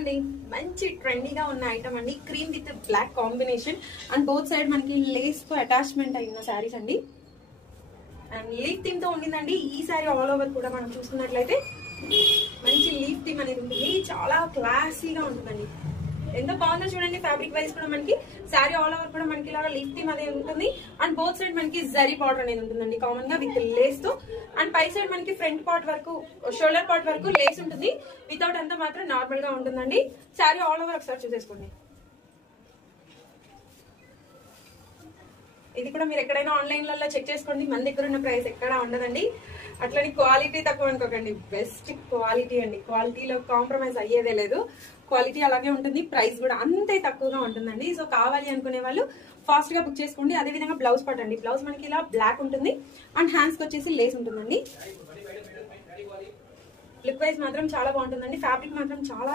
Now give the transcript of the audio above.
ఇదిగోండి మంచి ట్రెండీగా ఉన్న ఐటమ్ అండి, cream with black combination and both side మనకి లేస్ తో అటాచ్మెంట్ అయిన శారీస్ అండి. అండ్ లీఫ్ థీమ్ తో ఉండిందండి ఈ శారీ. ఆల్ ఓవర్ కూడా మనం చూసుకున్నట్లయితే మంచి లీఫ్ థీమ్ అనేది ఉంటుంది, చాలా క్లాసీగా ఉంటుందండి. ఎంత బాగుందో చూడండి. ఫ్యాబ్రిక్ వైజ్ కూడా మనకి శారీ ఆల్ ఓవర్ కూడా మనకి ఇలాగా లీఫ్ థీమ్ అనేది ఉంటుంది. అండ్ బోత్ సైడ్ మనకి జరీ బార్డర్ అనేది ఉంటుందండి కామన్ గా విత్ లేస్ తో. అండ్ పై సైడ్ మనకి ఫ్రంట్ పార్ట్ వరకు, షోల్డర్ పార్ట్ వరకు లేస్ ఉంటుంది, వితౌట్ అంతా మాత్రం నార్మల్ గా ఉంటుందండి. శారీ ఆల్ ఓవర్ ఒకసారి చూసేసుకోండి. ఇది కూడా మీరు ఎక్కడైనా ఆన్లైన్లలో చెక్ చేసుకోండి, మన దగ్గర ఉన్న ప్రైస్ ఎక్కడా ఉండదండి. అట్లని క్వాలిటీ తక్కువ అనుకోకండి, బెస్ట్ క్వాలిటీ అండి. క్వాలిటీలో కాంప్రమైజ్ అయ్యేదే లేదు, క్వాలిటీ అలాగే ఉంటుంది, ప్రైస్ కూడా అంతే తక్కువగా ఉంటుందండి. సో కావాలి అనుకునే వాళ్ళు ఫాస్ట్ గా బుక్ చేసుకోండి. అదే విధంగా బ్లౌజ్ పార్ట్ అండి, బ్లౌజ్ మనకి ఇలా బ్లాక్ ఉంటుంది అండ్ హ్యాండ్స్ కి వచ్చేసి లేస్ ఉంటుందండి. లుక్ వైజ్ మాత్రం చాలా బాగుంటుందండి, ఫ్యాబ్రిక్ మాత్రం చాలా